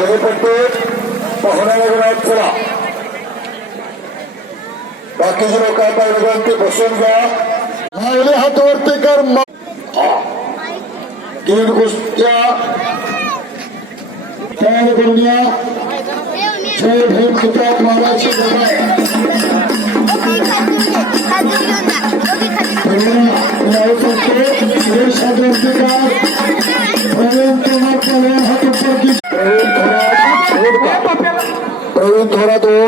धागेपट्टे पाहुण्याला चला बाकीचे लोक आता विनंती बसून घ्या हात वरती कर तीन गोष्टी तयार करून या जय भीम किताब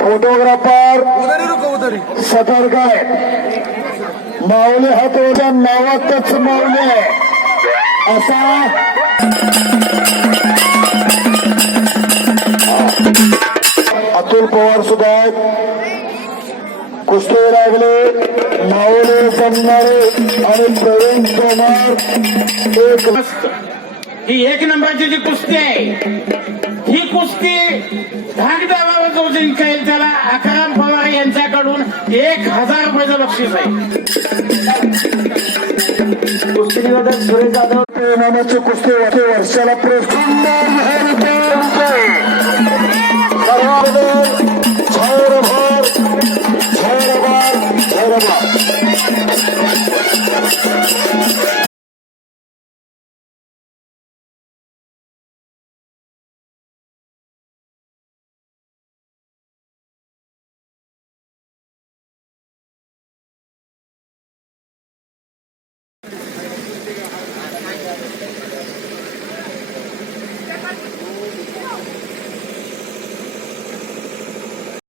पवार फोटोग्राफर सतर्क आहे माऊली हा तुझ्या नावातच माऊली आहे. असा. अतुल पवार सुद्धा आहेत. कुस्ती लागले माऊली जमणारे आणि प्रवीण तोमार एक ही एक नंबरची जी कुस्ती आहे ही कुस्ती धाक दाबावर जो जिंकेल त्याला अकराम पवार यांच्याकडून एक हजार रुपयाचं बक्षीस आहे. कुस्ती निवेदक सुरेश जाधव नामाची कुस्ती वर्षे वर्षाला